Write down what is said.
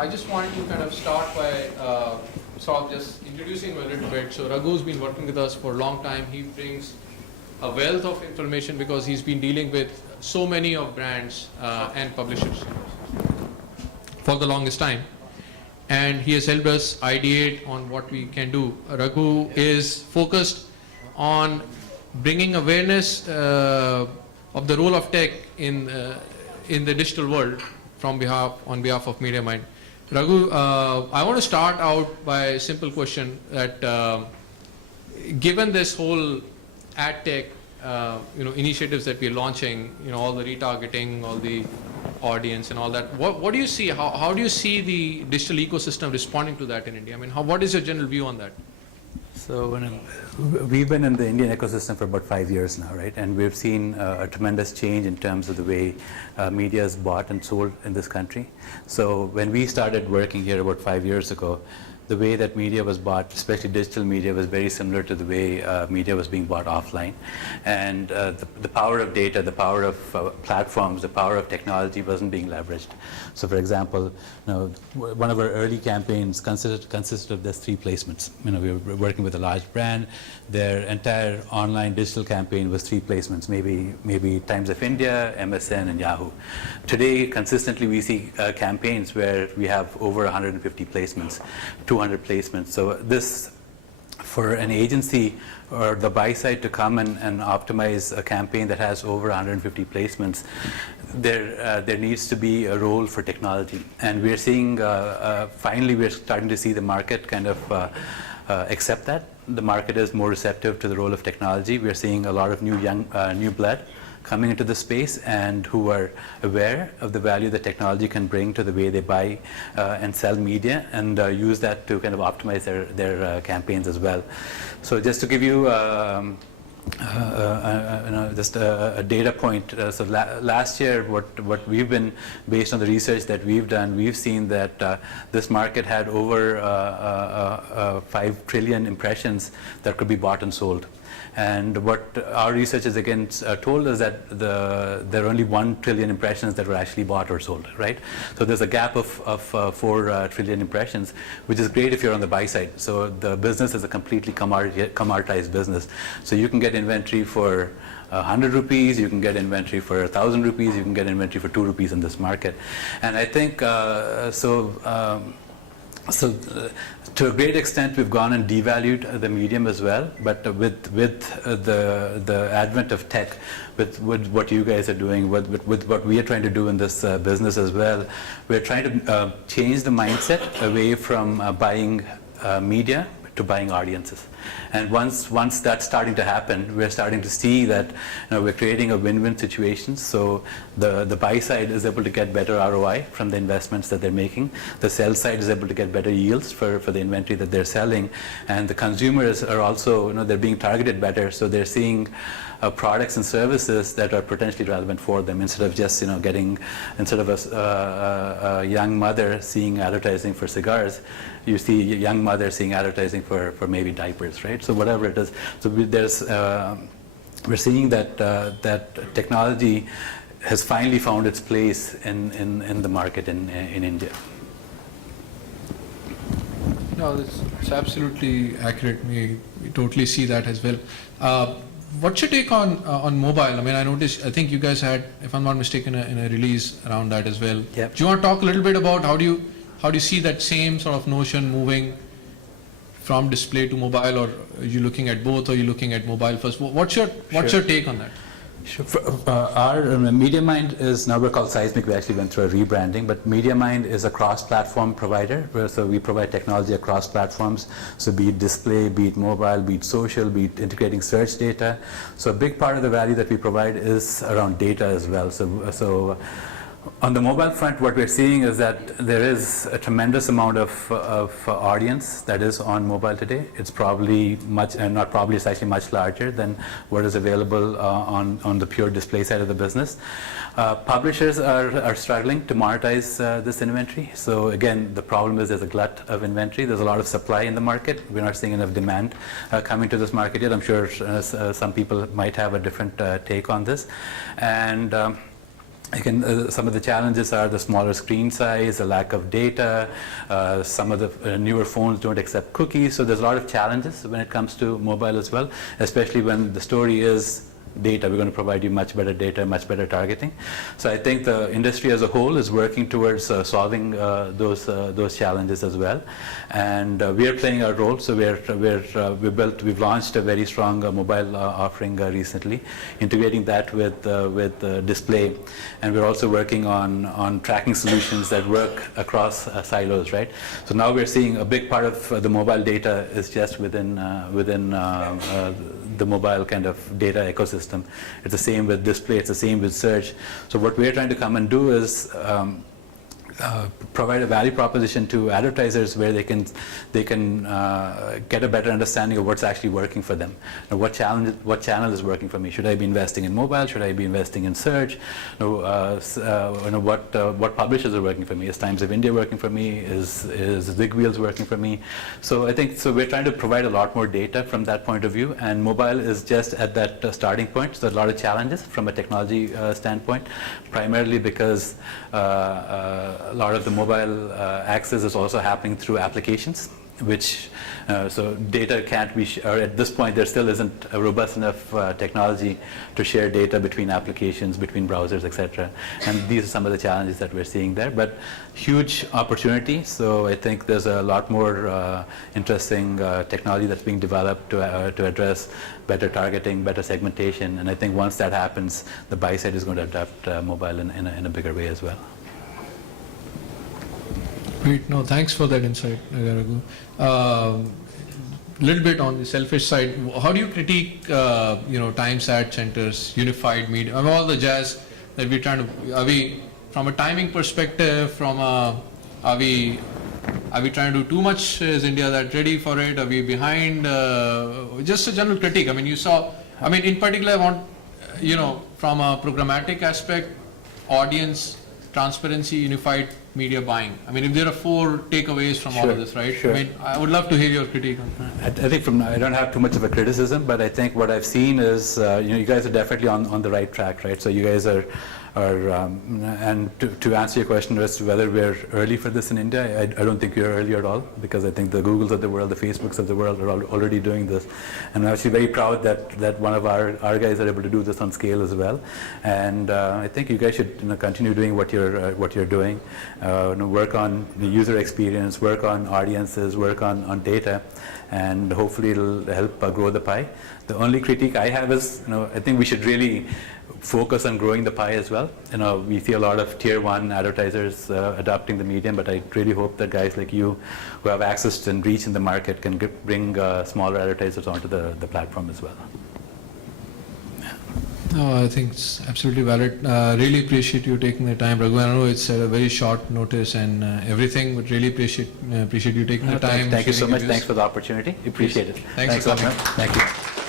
I just wanted to kind of start by sort of just introducing him a little bit. So Raghu's been working with us for a long time. He brings a wealth of information because he's been dealing with so many of brands and publishers for the longest time. And he has helped us ideate on what we can do. Raghu is focused on bringing awareness of the role of tech in the digital world on behalf of MediaMind. Raghu, I want to start out by a simple question that given this whole ad tech initiatives that we're launching, all the retargeting, all the audience and all that, what do you see? How do you see the digital ecosystem responding to that in India? I mean, what is your general view on that? So we've been in the Indian ecosystem for about 5 years now, right? And we've seen a tremendous change in terms of the way media is bought and sold in this country. So when we started working here about 5 years ago, the way that media was bought, especially digital media, was very similar to the way media was being bought offline. And the power of data, the power of platforms, the power of technology wasn't being leveraged. So for example, one of our early campaigns consisted of just 3 placements. We were working with a large brand. Their entire online digital campaign was 3 placements, maybe Times of India, MSN, and Yahoo. Today, consistently, we see campaigns where we have over 150 placements, 200 placements. So this, for an agency or the buy side to come and optimize a campaign that has over 150 placements, there needs to be a role for technology. And we're seeing, finally, we're starting to see the market kind of accept that. The market is more receptive to the role of technology. We're seeing a lot of new blood coming into the space and who are aware of the value that technology can bring to the way they buy and sell media, and use that to kind of optimize their campaigns as well. So just to give you just a data point, so last year what we've been, based on the research that we've done, we've seen that this market had over 5 trillion impressions that could be bought and sold. And what our research has again told us that there are only 1 trillion impressions that were actually bought or sold, right? So there's a gap of 4 trillion impressions, which is great if you're on the buy side. So the business is a completely commoditized business. So you can get inventory for 100 rupees, you can get inventory for 1,000 rupees, you can get inventory for 2 rupees in this market. And I think So to a great extent, we've gone and devalued the medium as well. But with the advent of tech, with what you guys are doing, with what we are trying to do in this business as well, we're trying to change the mindset away from buying media to buying audiences. And once that's starting to happen, we're starting to see that we're creating a win-win situation. So the buy side is able to get better ROI from the investments that they're making. The sell side is able to get better yields for the inventory that they're selling. And the consumers are also, they're being targeted better. So they're seeing products and services that are potentially relevant for them, instead of just instead of a young mother seeing advertising for cigars, you see a young mother seeing advertising for maybe diapers, right? So whatever it is. So we're seeing that that technology has finally found its place in the market in India. No, it's absolutely accurate. We totally see that as well. What's your take on mobile? I mean, I think you guys had, if I'm not mistaken, in a release around that as well. Yep. Do you want to talk a little bit about how do you see that same sort of notion moving from display to mobile, or are you looking at both, or are you looking at mobile first? What's your take on that? Sure. Our MediaMind is now, we're called Seismic. We actually went through a rebranding, but MediaMind is a cross-platform provider. So we provide technology across platforms. So be it display, be it mobile, be it social, be it integrating search data. So a big part of the value that we provide is around data as well. So on the mobile front, what we're seeing is that there is a tremendous amount of audience that is on mobile today. It's probably it's actually much larger than what is available on the pure display side of the business. Publishers are struggling to monetize this inventory. So again, the problem is there's a glut of inventory. There's a lot of supply in the market. We're not seeing enough demand coming to this market yet. I'm sure some people might have a different take on this. And Again, some of the challenges are the smaller screen size, the lack of data, some of the newer phones don't accept cookies, so there's a lot of challenges when it comes to mobile as well, especially when the story is data. We're going to provide you much better data, much better targeting. So I think the industry as a whole is working towards solving those challenges as well, and we are playing our role. So we've launched a very strong mobile offering recently, integrating that with display, and we're also working on tracking solutions that work across silos, right? So now we're seeing a big part of the mobile data is just within the mobile kind of data ecosystem. It's the same with display, it's the same with search. So what we're trying to come and do is provide a value proposition to advertisers where they can get a better understanding of what's actually working for them. Now, what channel is working for me? Should I be investing in mobile? Should I be investing in search? What publishers are working for me? Is Times of India working for me? Is Zigwheels working for me? So I think we're trying to provide a lot more data from that point of view, and mobile is just at that starting point. So a lot of challenges from a technology standpoint, primarily because a lot of the mobile access is also happening through applications, which so data can't be, or at this point there still isn't a robust enough technology to share data between applications, between browsers, etc. And these are some of the challenges that we're seeing there, but huge opportunity. So I think there's a lot more interesting technology that's being developed to address better targeting, better segmentation, and I think once that happens, the buy side is going to adopt mobile in a bigger way as well. Great. No, thanks for that insight, Raghu. Little bit on the selfish side, how do you critique, Times Ad Centers, unified media, I mean, all the jazz that we're trying to? Are we, from a timing perspective, are we trying to do too much? Is India that ready for it? Are we behind? Just a general critique. I mean, in particular, I want, from a programmatic aspect, audience, transparency, unified media buying. I mean, if there are 4 takeaways from all of this, right? Sure. I mean, I would love to hear your critique on that. I think I don't have too much of a criticism, but I think what I've seen is, you guys are definitely on the right track, right? So you guys are and to answer your question as to whether we're early for this in India, I don't think we're early at all, because I think the Googles of the world, the Facebooks of the world are already doing this. And I'm actually very proud that one of our guys are able to do this on scale as well. And I think you guys should continue doing what you're doing, work on the user experience, work on audiences, work on data, and hopefully it'll help grow the pie. The only critique I have is, I think we should really focus on growing the pie as well. We see a lot of tier 1 advertisers adopting the medium, but I really hope that guys like you who have access and reach in the market can bring smaller advertisers onto the platform as well. No, I think it's absolutely valid. Really appreciate you taking the time, Raghu. I know it's at a very short notice and everything, but really appreciate you taking the time. Thank you so much. Thanks for the opportunity. Appreciate it. Thanks for coming. Thank you.